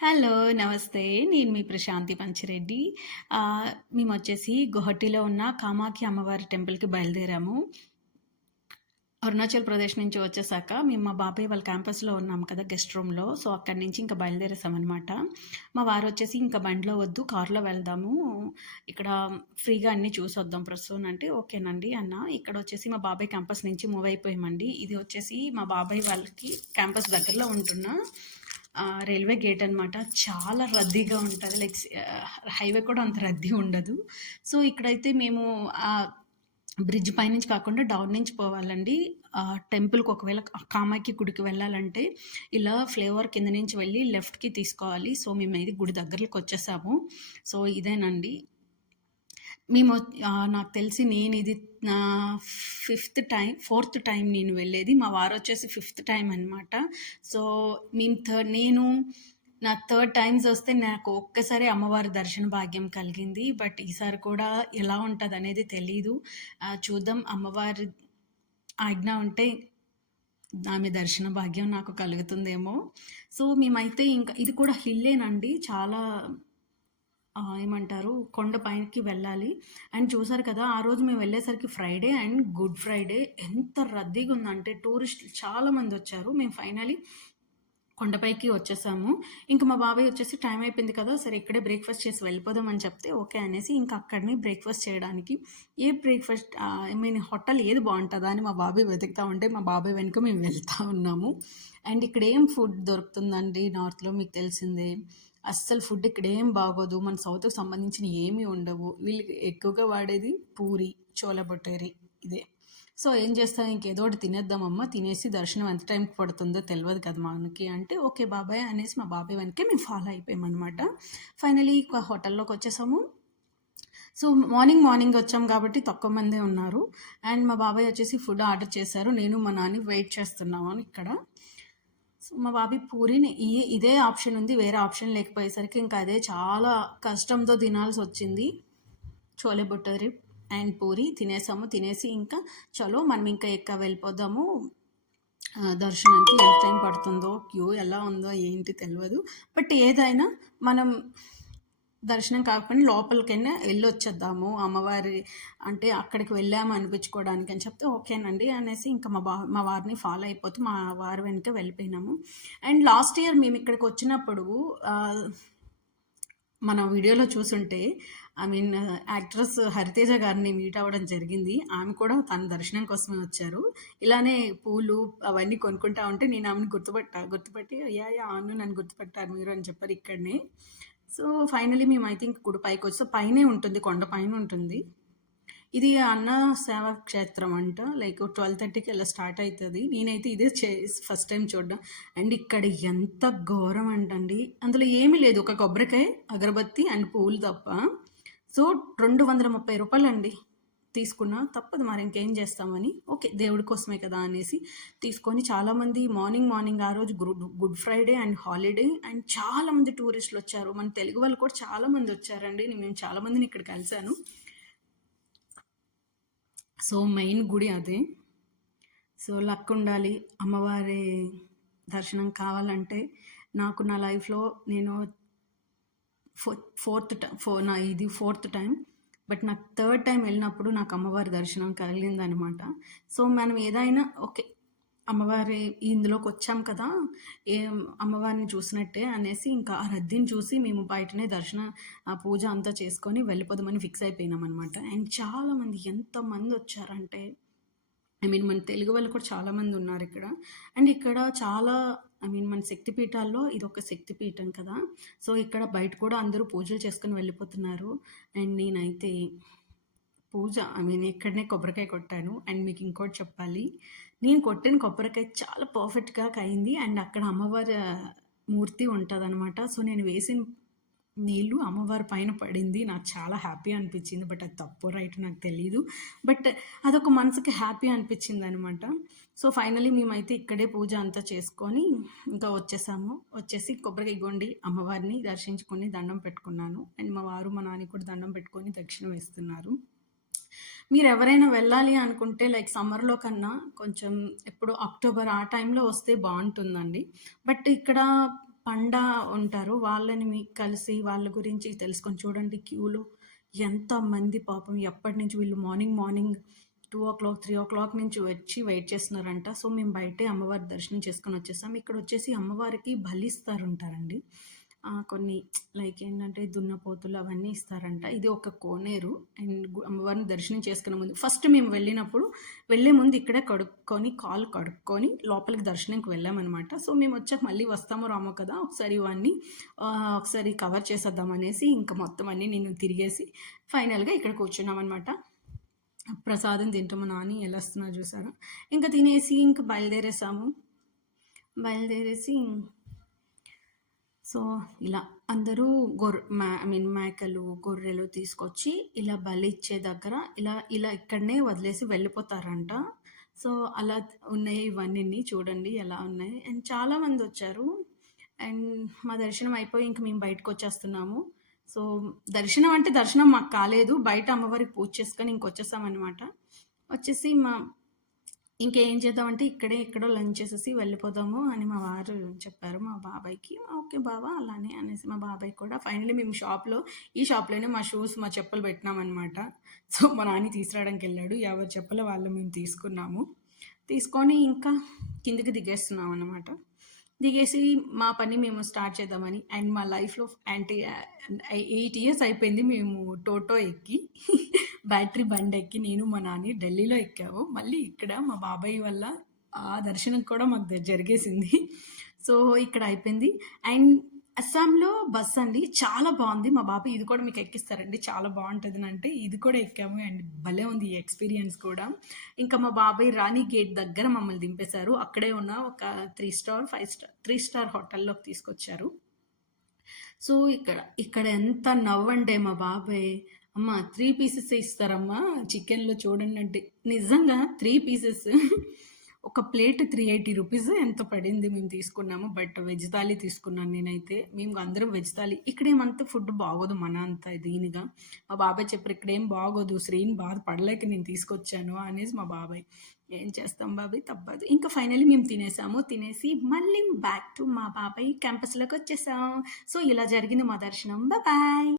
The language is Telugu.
హలో! నమస్తే. నేను మీ ప్రశాంతి పంచిరెడ్డి. మేమొచ్చేసి గుహటిలో ఉన్న కామాఖ్య అమ్మవారి టెంపుల్‌కి బయలుదేరాము. అరుణాచల్ ప్రదేశ్ నుంచి వచ్చేసాక మేము మా బాబాయ్ వాళ్ళ క్యాంపస్‌లో ఉన్నాం కదా! గెస్ట్ రూమ్‌లో. సో, అక్కడి నుంచి ఇంకా బయలుదేరేసామనమాట. మా వారొచ్చేసి "ఇంక బండిలో వద్దు కార్‌లో వెళ్దాము. ఇక్కడ ఫ్రీగా అన్నీ చూసొద్దాం ప్రసూన్" అంటే ఓకేనండి అన్నా. ఇక్కడొచ్చేసి మా బాబాయ్ క్యాంపస్ నుంచి మూవ్ అయిపోయామండి. ఇది వచ్చేసి మా బాబాయ్ వాళ్ళకి క్యాంపస్ దగ్గరలో ఉంటున్న రైల్వే గేట్ అనమాట. చాలా రద్దీగా ఉంటది. హైవే కూడా అంత రద్దీ ఉండదు. సో, ఇక్కడైతే మేము బ్రిడ్జ్ పైనుంచి కాకుండా డౌన్ నుంచి పోవాలండి. టెంపుల్‌కి ఒకవేళ కామాఖ్య గుడికి వెళ్ళాలంటే ఇలా ఫ్లైఓవర్ కింద నుంచి వెళ్ళి లెఫ్ట్‌కి తీసుకోవాలి. సో, మేమైతే గుడి దగ్గరకొచ్చేసాము. సో, ఇదేనండి. మేము నాకు తెలిసి నేనిది నా ఫోర్త్ టైమ్ నేను వెళ్ళేది. మా వారొచ్చేసి ఫిఫ్త్ టైమ్ అనమాట. సో, నేను నా థర్డ్ టైమ్స్ వస్తే నాకు ఒక్కసారే అమ్మవారి దర్శన భాగ్యం కలిగింది. బట్ ఈసారి కూడా ఎలా ఉంటదనేది తెలీదు. చూద్దాం అమ్మవారి ఆజ్ఞ ఉంటే ఆమె దర్శన భాగ్యం నాకు కలుగుతుందేమో. సో, మేమైతే ఇంకా ఇది కూడా హిల్లేనండి. చాలా ఏమంటారు కొండ పైకి వెళ్ళాలి. అండ్ చూసారు కదా! ఆ రోజు మేము వెళ్ళేసరికి ఫ్రైడే అండ్ గుడ్ ఫ్రైడే ఎంత రద్దీగా ఉందంటే టూరిస్టులు చాలా మందొచ్చారు. మేము ఫైనల్లీ కొండపైకి వచ్చేసాము. ఇంక మా బాబాయ్ వచ్చేసి టైం అయిపోయింది కదా! సరే ఇక్కడే బ్రేక్‌ఫాస్ట్ చేసి వెళ్ళిపోదాం అని చెప్తే ఓకే అనేసి ఇంక అక్కడనే బ్రేక్‌ఫాస్ట్ చేయడానికి ఐ మీన్ హోటల్ ఏది బావుంటదా అని మా బాబాయ్ వెతుకుతా ఉంటే మా బాబాయ్ వెనుక మేము వెళ్తా ఉన్నాము. అండ్ ఇక్కడేం ఫుడ్ దొరుకుతుందండి నార్త్‌లో మీకు తెలిసిందే. అస్సలు ఫుడ్ ఇక్కడేం బాగోదు. మన సౌత్‌కి సంబంధించినయి ఏమీ ఉండవు. వీళ్ళు ఎక్కువగా వాడేది పూరి, చోలే భటూరి ఇదే. సో, ఏం చేస్తాం ఇంకేదో ఒకటి తినేద్దామమ్మ. తినేసి దర్శనం ఎంత టైంకి పడుతుందో తెలవదు కదా మనకి అంటే, ఓకే బాబాయ్ అనేసి మా బాబాయ్ వెనకే మేము ఫాలో అయిపోయామనమాట. ఫైనల్లీ హోటల్‌లోకొచ్చేసాము. సో, మార్నింగ్ వచ్చాం కాబట్టి తక్కువ మందే ఉన్నారు. అండ్ మా బాబాయ్ వచ్చేసి ఫుడ్ ఆర్డర్ చేశారు. నేను మా నాని వెయిట్ చేస్తున్నాము ఇక్కడ. సో, మా బాబాయ్ పూరిని ఇదే ఆప్షన్ ఉంది. వేరే ఆప్షన్ లేకపోయేసరికి ఇంకా అదే చాలా కష్టంతో తినాల్సొచ్చింది. చోలే భటూరి అండ్ పూరి తినేసాము. తినేసి ఇంకా చలో మనం ఇంకా వెళ్ళిపోదాము. దర్శనానికి ఎంత టైం పడుతుందో, క్యూ ఎలా ఉందో ఏంటి తెలవదు. బట్ ఏదైనా మనం దర్శనం కాకపోయినా లోపలికైనా వెళ్ళొచ్చేద్దాము. అమ్మవారి అంటే అక్కడికి వెళ్ళాము అనిపించుకోవడానికి అని చెప్తే ఓకేనండి అనేసి ఇంకా మా వారిని ఫాలో అయిపోతూ మా వారి వెనక వెళ్ళిపోయినాము. అండ్ లాస్ట్ ఇయర్ మేము ఇక్కడికి వచ్చినప్పుడు మన వీడియోలో చూసుంటే ఐ మీన్ యాక్ట్రెస్ హరితేజ గారిని మీట్ అవ్వడం జరిగింది. ఆమె కూడా తన దర్శనం కోసమే వచ్చారు. ఇలానే పూలు అవన్నీ కొనుక్కుంటా ఉంటే నేను ఆమెను గుర్తుపట్టి యాహ్! యాహ్! అవును నన్ను గుర్తుపట్టారు మీరు అని చెప్పారు ఇక్కడనే. సో, ఫైనల్లీ మేము ఐ థింక్ గుడి పైకొచ్చి పైనే ఉంటుంది. కొండ పైన ఉంటుంది. ఇది అన్న సేవా క్షేత్రం అంట. లైక్ 12:30కి అలా స్టార్ట్ అయితది. నేనైతే ఇదే ఫస్ట్ టైమ్ చూడడం. అండ్ ఇక్కడ ఎంత ఘోరం అంటండి. అందులో ఏమీ లేదు. ఒక కొబ్బరికాయ, అగరబత్తి అండ్ పూలు తప్ప. సో, రూ. 230 తీసుకున్నా. తప్పదు మరి ఇంకేం చేస్తామని. ఓకే. దేవుడి కోసమే కదా అనేసి తీసుకొని చాలామంది మార్నింగ్ ఆ రోజు good Friday and holiday and చాలామంది టూరిస్టులొచ్చారు. మన తెలుగు వాళ్ళు కూడా చాలామంది వచ్చారండి. మేము చాలామందిని ఇక్కడ కలిసాను. సో, మెయిన్ గుడి అదే. సో, లక్ ఉండాలి. అమ్మవారి దర్శనం కావాలంటే నాకు నా లైఫ్‌లో నేను ఫో ఫోర్త్ ట ఫో నా ఇది ఫోర్త్ టైమ్. బట్ నాకు థర్డ్ టైమ్ వెళ్ళినప్పుడు నాకు అమ్మవారి దర్శనం కలిగిందనమాట. సో, మనం ఏదైనా ఓకే. అమ్మవారి ఇందులోకొచ్చాం కదా! అమ్మవారిని చూసినట్టే అనేసి ఇంకా ఆ రద్దీని చూసి మేము బయటనే పూజ అంతా చేసుకొని వెళ్ళిపోదామని ఫిక్స్ అయిపోయినామనమాట. అండ్ చాలామంది ఎంతమందొచ్చారంటే ఐ మీన్ మన తెలుగు వాళ్ళు కూడా చాలామంది ఉన్నారిక్కడ. అండ్ ఇక్కడ చాలా ఐ మీన్ మన శక్తిపీఠాల్లో ఇదొక శక్తిపీఠం కదా! సో, ఇక్కడ బయట కూడా అందరూ పూజలు చేసుకొని వెళ్ళిపోతున్నారు. అండ్ నేనైతే ఐ మీన్ ఇక్కడనే కొబ్బరికాయ కొట్టాను. అండ్ మీకు ఇంకోటి చెప్పాలి. నేను కొట్టిన కొబ్బరికాయ చాలా పర్ఫెక్ట్‌గా అయింది. అండ్ అక్కడ అమ్మవారి మూర్తి ఉంటదనమాట. సో, నేను వేసిన నీళ్ళు అమ్మవారి పైన పడింది. నాకు చాలా హ్యాపీ అనిపించింది. బట్ అది తప్పో రైటో నాకు తెలీదు. బట్ అదొక మనసుకి హ్యాపీ అనిపించిందనమాట. సో, ఫైనల్లీ మేమైతే ఇక్కడే పూజ అంతా చేసుకొని ఇంకా వచ్చేసాము. వచ్చేసి కొబ్బరికాయ ఇగోండి అమ్మవారిని దర్శించుకొని దండం పెట్టుకున్నాను. అండ్ మా వారు, మా నాన్న కూడా దండం పెట్టుకొని దక్షిణం వేస్తున్నారు. మీరెవరైనా వెళ్ళాలి అనుకుంటే లైక్ సమ్మర్‌లో కన్నా కొంచెం ఎప్పుడు అక్టోబర్ ఆ టైంలో వస్తే బావుంటుందండి. బట్ ఇక్కడ పండా ఉంటారు. వాళ్ళని కలిసి వాళ్ళ గురించి తెలుసుకొని చూడండి క్యూలో ఎంతమంది పాపం ఎప్పటినుంచి వీళ్ళు మార్నింగ్ 2:00, 3:00 నుంచి వచ్చి వెయిట్ చేస్తున్నారంట. సో, మేము బయటే అమ్మవారి దర్శనం చేసుకొని వచ్చేసాం. ఇక్కడొచ్చేసి అమ్మవారికి బలిస్తారుంటారండి. కొన్ని లైక్ ఏంటంటే దున్నపోతులు అవన్నీ ఇస్తారంట. ఇది ఒక కోనేరు అండ్ అమ్మవారిని దర్శనం చేసుకునే ముందు ఫస్ట్ మేము వెళ్ళినప్పుడు వెళ్ళే ముందు ఇక్కడే కాళ్ళు కడుక్కొని లోపలికి దర్శనంకి వెళ్ళామనమాట. సో, మేము వచ్చాక మళ్ళీ వస్తామో రామో కదా! ఒకసారి ఇవన్నీ ఒకసారి కవర్ చేసేద్దాం అనేసి ఇంకా మొత్తం అన్నీ నేను తిరిగేసి ఫైనల్‌గా ఇక్కడ కూర్చున్నామనమాట. ప్రసాదం తింటూ మా నాని ఎళ్ళొస్తున్నారు చూసారా? ఇంక తినేసి ఇంక బయలుదేరేసాము. బయలుదేరేసి సో, ఇలా అందరూ మేకలు, గొర్రెలు తీసుకొచ్చి ఇలా బలిచ్చే దగ్గర ఇలా ఇక్కడనే వదిలేసి వెళ్ళిపోతారంట. సో, అలా ఉన్నాయి ఇవన్నీని చూడండి ఎలా ఉన్నాయి. అండ్ చాలామందొచ్చారు. అండ్ మా దర్శనం అయిపోయి ఇంక మేము బయటకొచ్చేస్తున్నాము. సో, దర్శనం అంటే దర్శనం మాకు కాలేదు. బయట అమ్మవారికి పూజ చేసుకొని ఇంకొచ్చేసామనమాట. వచ్చేసి ఇంకేం చేద్దామంటే ఇక్కడే ఎక్కడో లంచ్ చేసేసి వెళ్ళిపోదాము అని మా వారు చెప్పారు మా బాబాయ్‌కి. ఓకే బావ అలానే అనేసి మా బాబాయ్ కూడా ఫైనల్లీ మేము ఈ షాప్‌లోనే మా షూస్, మా చెప్పులు పెట్టినామనమాట. సో, మా నాన్న తీసుకురావడానికెళ్ళాడు. ఎవరి చెప్పులు వాళ్ళు మేము తీసుకున్నాము. తీసుకొని ఇంకా కిందకి దిగేస్తున్నామనమాట. దిగేసి మా పని మేము స్టార్ట్ చేద్దామని అండ్ మా లైఫ్‌లో 8 ఇయర్స్ అయిపోయింది మేము టోటో ఎక్కి బ్యాటరీ బండెక్కి నేను మా నాని ఢిల్లీలో ఎక్కాము. మళ్ళీ ఇక్కడ మా బాబాయ్ వల్ల ఆ దర్శనం కూడా మాకు జరిగేసింది. సో, ఇక్కడ అయిపోయింది. అండ్ అస్సాంలో బస్ అండి చాలా బాగుంది. మా బాబాయ్ ఇది కూడా మీకు ఎక్కిస్తారండి చాలా బాగుంటుంది అంటే ఇది కూడా ఎక్కాము అండ్ భలే ఉంది ఈ ఎక్స్పీరియన్స్ కూడా. ఇంకా మా బాబాయ్ రాణి గేట్ దగ్గర మమ్మల్ని దింపేశారు. అక్కడే ఉన్న ఒక 3 స్టార్, 5 స్టార్, 3 స్టార్ హోటల్లోకి తీసుకొచ్చారు. సో, ఇక్కడ ఎంత నవ్వండే మా బాబాయ్, "అమ్మ 3 పీసెసే ఇస్తారమ్మా చికెన్‌లో చూడండి" అంటే నిజంగా 3 పీసెస్ ఒక ప్లేట్ 380 రూపీస్ ఎంతో పడింది మేము తీసుకున్నాము. బట్ వెజ్ థాలీ తీసుకున్నాను నేనైతే. మేము అందరం వెజ్ థాలీ. ఇక్కడేమంత ఫుడ్ బాగోదు మన అంత దీనిగా. మా బాబాయ్ చెప్పారు, "ఇక్కడేం బాగోదు. శ్రీని బాధపడలేక నేను తీసుకొచ్చాను" అనేసి మా బాబాయ్. ఏం చేస్తాం బాబాయ్ తప్పదు. ఇంకా ఫైనల్లీ మేము తినేసాము. తినేసి మళ్ళీ బ్యాక్ టు మా బాబాయ్ క్యాంపస్‌లోకి వచ్చేసాం. సో, ఇలా జరిగింది మా దర్శనం. బాయ్.